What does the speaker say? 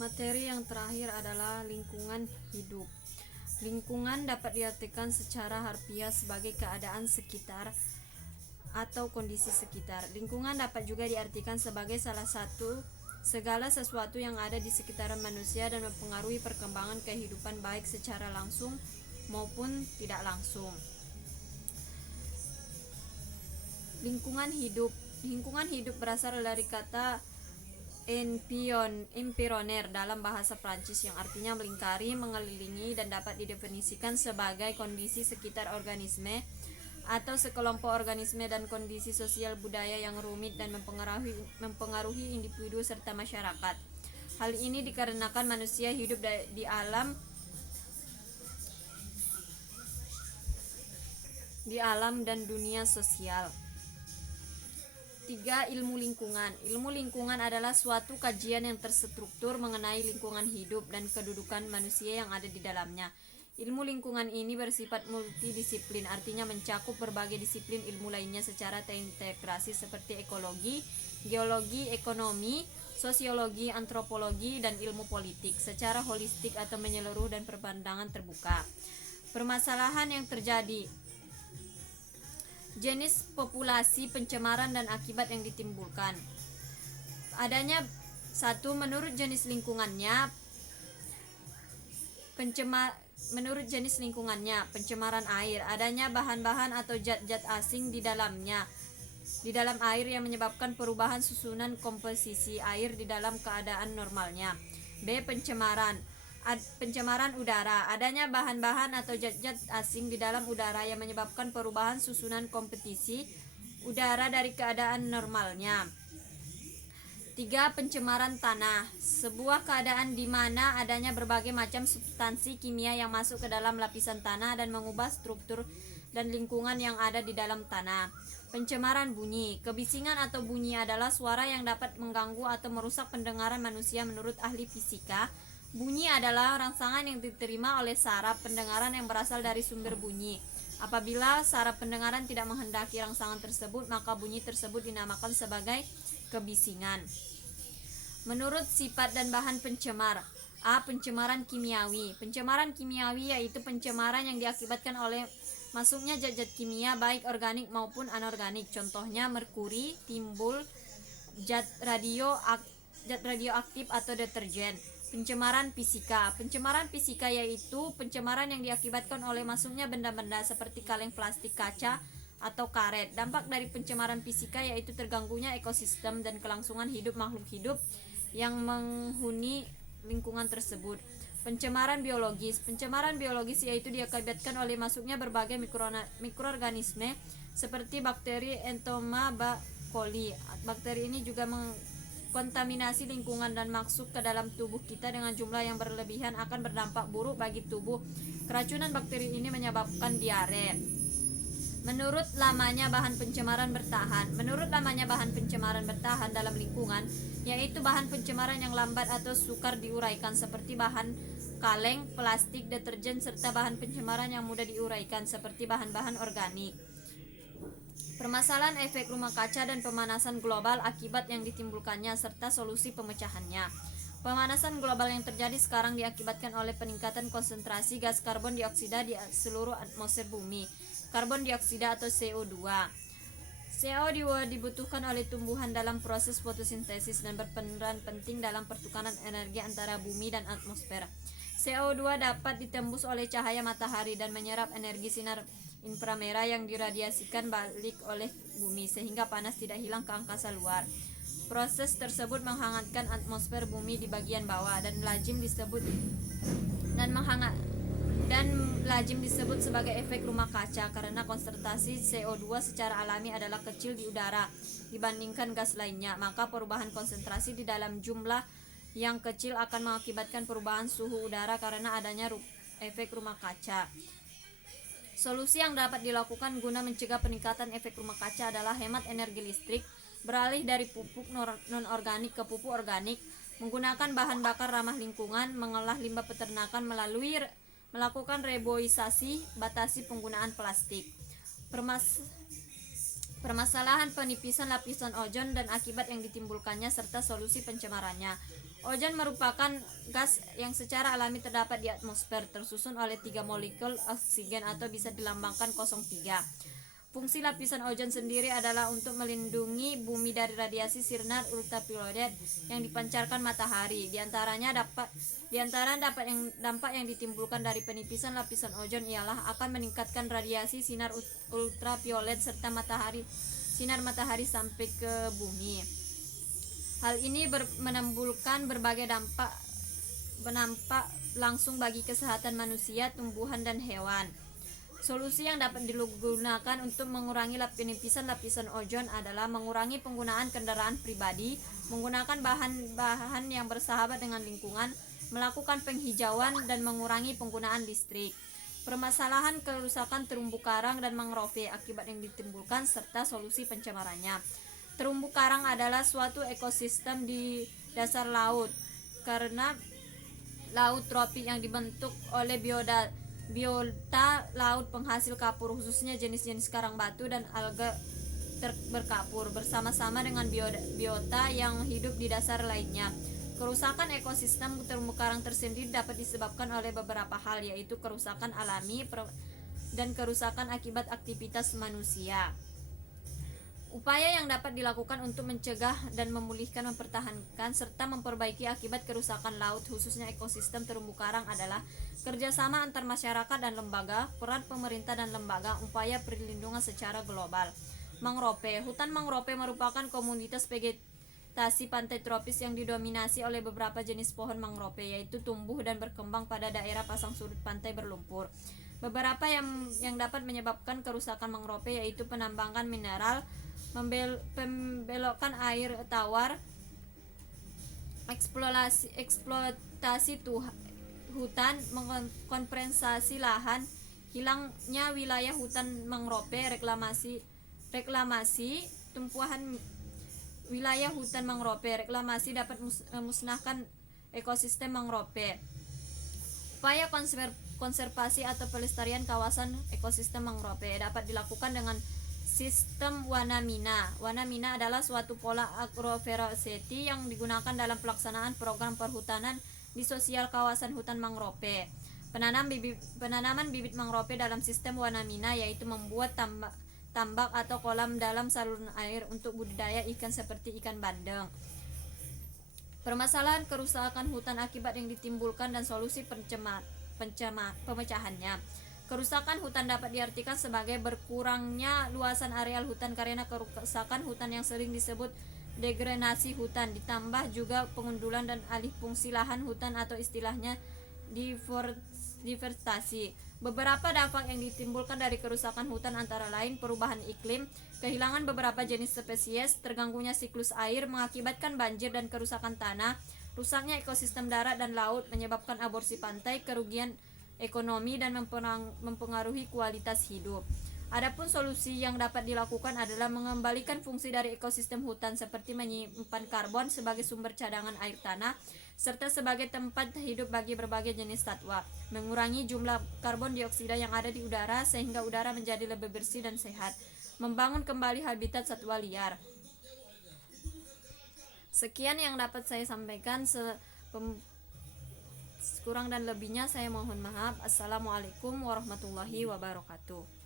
Materi yang terakhir adalah lingkungan hidup. Lingkungan dapat diartikan secara harfiah sebagai keadaan sekitar atau kondisi sekitar. Lingkungan dapat juga diartikan sebagai salah satu segala sesuatu yang ada di sekitaran manusia dan mempengaruhi perkembangan kehidupan baik secara langsung maupun tidak langsung. Lingkungan hidup. Lingkungan hidup berasal dari kata environner dalam bahasa Prancis yang artinya melingkari, mengelilingi, dan dapat didefinisikan sebagai kondisi sekitar organisme atau sekelompok organisme dan kondisi sosial budaya yang rumit dan mempengaruhi individu serta masyarakat. Hal ini dikarenakan manusia hidup di alam dan dunia sosial. 3. Ilmu lingkungan. Ilmu lingkungan adalah suatu kajian yang terstruktur mengenai lingkungan hidup dan kedudukan manusia yang ada di dalamnya. Ilmu lingkungan ini bersifat multidisiplin, artinya mencakup berbagai disiplin ilmu lainnya secara terintegrasi seperti ekologi, geologi, ekonomi, sosiologi, antropologi, dan ilmu politik secara holistik atau menyeluruh dan berpandangan terbuka. Permasalahan yang terjadi: jenis, populasi, pencemaran, dan akibat yang ditimbulkan. Adanya 1. Menurut jenis lingkungannya, pencemaran air. Adanya bahan-bahan atau zat-zat asing di dalam air yang menyebabkan perubahan susunan komposisi air di dalam keadaan normalnya. B. Pencemaran udara. Adanya bahan-bahan atau zat-zat asing di dalam udara yang menyebabkan perubahan susunan komposisi udara dari keadaan normalnya. 3. Pencemaran tanah. Sebuah keadaan di mana adanya berbagai macam substansi kimia yang masuk ke dalam lapisan tanah dan mengubah struktur dan lingkungan yang ada di dalam tanah. Pencemaran bunyi. Kebisingan atau bunyi adalah suara yang dapat mengganggu atau merusak pendengaran manusia. Menurut ahli fisika, bunyi adalah rangsangan yang diterima oleh saraf pendengaran yang berasal dari sumber bunyi. Apabila saraf pendengaran tidak menghendaki rangsangan tersebut, maka bunyi tersebut dinamakan sebagai kebisingan. Menurut sifat dan bahan pencemar. A. Pencemaran kimiawi. Pencemaran kimiawi yaitu pencemaran yang diakibatkan oleh masuknya zat-zat kimia baik organik maupun anorganik. Contohnya merkuri, timbul zat radioaktif atau deterjen. Pencemaran fisika. Pencemaran fisika yaitu pencemaran yang diakibatkan oleh masuknya benda-benda seperti kaleng plastik, kaca, atau karet. Dampak dari pencemaran fisika yaitu terganggunya ekosistem dan kelangsungan hidup makhluk hidup yang menghuni lingkungan tersebut. Pencemaran biologis. Pencemaran biologis yaitu diakibatkan oleh masuknya berbagai mikroorganisme seperti bakteri Entomobacilli. Bakteri ini juga kontaminasi lingkungan dan masuk ke dalam tubuh kita dengan jumlah yang berlebihan akan berdampak buruk bagi tubuh. Keracunan bakteri ini menyebabkan diare. Menurut lamanya bahan pencemaran bertahan. Menurut lamanya bahan pencemaran bertahan dalam lingkungan, yaitu bahan pencemaran yang lambat atau sukar diuraikan seperti bahan kaleng, plastik, deterjen, serta bahan pencemaran yang mudah diuraikan seperti bahan-bahan organik. Permasalahan efek rumah kaca dan pemanasan global akibat yang ditimbulkannya serta solusi pemecahannya. Pemanasan global yang terjadi sekarang diakibatkan oleh peningkatan konsentrasi gas karbon dioksida di seluruh atmosfer bumi. Karbon dioksida atau CO2. CO2 dibutuhkan oleh tumbuhan dalam proses fotosintesis dan berperan penting dalam pertukaran energi antara bumi dan atmosfer. CO2 dapat ditembus oleh cahaya matahari dan menyerap energi sinar inframerah yang diradiasikan balik oleh bumi sehingga panas tidak hilang ke angkasa luar. Proses tersebut menghangatkan atmosfer bumi di bagian bawah dan lazim disebut sebagai efek rumah kaca karena konsentrasi CO2 secara alami adalah kecil di udara dibandingkan gas lainnya. Maka perubahan konsentrasi di dalam jumlah yang kecil akan mengakibatkan perubahan suhu udara karena adanya efek rumah kaca. Solusi yang dapat dilakukan guna mencegah peningkatan efek rumah kaca adalah hemat energi listrik, beralih dari pupuk non-organik ke pupuk organik, menggunakan bahan bakar ramah lingkungan, mengolah limbah peternakan melakukan reboisasi, batasi penggunaan plastik. Permasalahan penipisan lapisan ozon dan akibat yang ditimbulkannya serta solusi pencemarannya. Ozon merupakan gas yang secara alami terdapat di atmosfer, tersusun oleh 3 molekul oksigen atau bisa dilambangkan 03. Fungsi lapisan ozon sendiri adalah untuk melindungi bumi dari radiasi sinar ultraviolet yang dipancarkan matahari. Di antara dampak yang ditimbulkan dari penipisan lapisan ozon ialah akan meningkatkan radiasi sinar ultraviolet serta sinar matahari sampai ke bumi. Hal ini menimbulkan berbagai dampak langsung bagi kesehatan manusia, tumbuhan, dan hewan. Solusi yang dapat digunakan untuk mengurangi penipisan lapisan ozon adalah mengurangi penggunaan kendaraan pribadi, menggunakan bahan-bahan yang bersahabat dengan lingkungan, melakukan penghijauan, dan mengurangi penggunaan listrik. Permasalahan kerusakan terumbu karang dan mangrove akibat yang ditimbulkan serta solusi pencemarannya. Terumbu karang adalah suatu ekosistem di dasar laut karena laut tropik yang dibentuk oleh biota laut penghasil kapur, khususnya jenis-jenis karang batu dan alga berkapur bersama-sama dengan biota yang hidup di dasar lainnya. Kerusakan ekosistem terumbu karang tersendiri dapat disebabkan oleh beberapa hal, yaitu kerusakan alami dan kerusakan akibat aktivitas manusia. Upaya yang dapat dilakukan untuk mencegah dan memulihkan, mempertahankan, serta memperbaiki akibat kerusakan laut, khususnya ekosistem terumbu karang adalah kerjasama antar masyarakat dan lembaga, peran pemerintah dan lembaga, upaya perlindungan secara global. Mangrove. Hutan mangrove merupakan komunitas vegetasi pantai tropis yang didominasi oleh beberapa jenis pohon mangrove, yaitu tumbuh dan berkembang pada daerah pasang surut pantai berlumpur. Beberapa yang dapat menyebabkan kerusakan mangrove yaitu penambangan mineral, pembelokan air tawar, eksploitasi hutan, konservasi lahan, hilangnya wilayah hutan mangrove, reklamasi tumpuan wilayah hutan mangrove. Reklamasi dapat memusnahkan ekosistem mangrove. Upaya konservasi atau pelestarian kawasan ekosistem mangrove dapat dilakukan dengan sistem Wanamina. Wanamina adalah suatu pola agroforestry yang digunakan dalam pelaksanaan program perhutanan di sosial kawasan hutan mangrove. Penanaman bibit mangrove dalam sistem Wanamina yaitu membuat tambak atau kolam dalam saluran air untuk budidaya ikan seperti ikan bandeng. Permasalahan kerusakan hutan akibat yang ditimbulkan dan solusi pemecahannya. Kerusakan hutan dapat diartikan sebagai berkurangnya luasan areal hutan karena kerusakan hutan yang sering disebut degradasi hutan, ditambah juga pengundulan dan alih fungsi lahan hutan atau istilahnya deforestasi. Beberapa dampak yang ditimbulkan dari kerusakan hutan antara lain perubahan iklim, kehilangan beberapa jenis spesies, terganggunya siklus air mengakibatkan banjir dan kerusakan tanah, rusaknya ekosistem darat dan laut menyebabkan aborsi pantai, kerugian ekonomi dan mempengaruhi kualitas hidup. Adapun solusi yang dapat dilakukan adalah mengembalikan fungsi dari ekosistem hutan seperti menyimpan karbon sebagai sumber cadangan air tanah serta sebagai tempat hidup bagi berbagai jenis satwa, mengurangi jumlah karbon dioksida yang ada di udara sehingga udara menjadi lebih bersih dan sehat, membangun kembali habitat satwa liar. Sekian yang dapat saya sampaikan. Kurang dan lebihnya saya mohon maaf. Assalamualaikum warahmatullahi wabarakatuh.